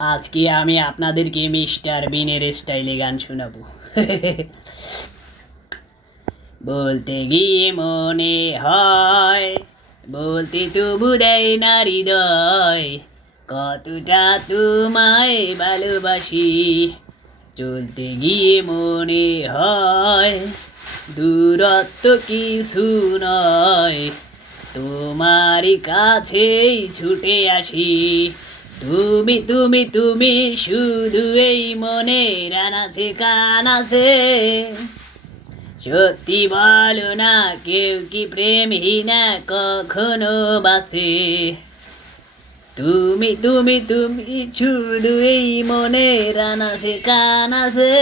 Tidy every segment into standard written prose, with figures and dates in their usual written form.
আজকে আমি আপনাদেরকে মিস্টার বিনের স্টাইলে গান শোনাবো। বলতে গিয়ে মনে হয়, বলতে তবু দেয় না হৃদয়, কতটা তোমায় ভালোবাসি। চলতে গিয়ে মনে হয়, দূরত্ব কিছু নয়, তোমারই কাছেই ছুটে আসি। তুমি তুমি তুমি শুধু এই মনের আনাচে কানাচে। সত্যি বলো না, কেউ কি প্রেমহীনা কখনো বাসে? তুমি তুমি তুমি শুধু এই মনের আনাচে কানাচে।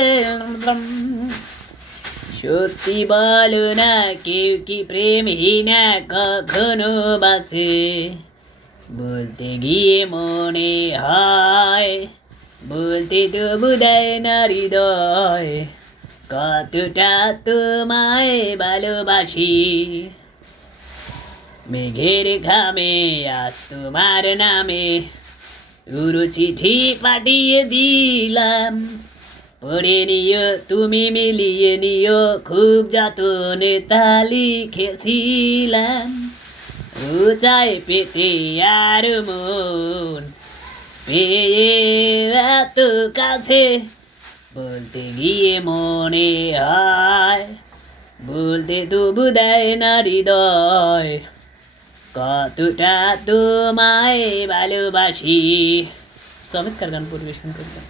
সত্যি বলো না, কেউ কি প্রেমহীনা কখনো বাসে? বলতে গিয়ে মনে হয়, বলতে তবু দেয় না হৃদয়, কতটা তোমায় ভালোবাসি। মেঘের ঘামে আজ তোমার নামে উড়ো চিঠি পাঠিয়ে দিলাম। পড়ে নিও তুমি, মিলিয়ে নিও, খুব যতনে তা লিখেছিলাম। উঁচাই পেতে আর মন পেয়ে এত কাছে। বলতে গিয়ে মনে হয়, বলতে তবু দেয় না হৃদয়, কতটা তোমায় ভালোবাসি। চমৎকার গান পরিবেশন করলাম।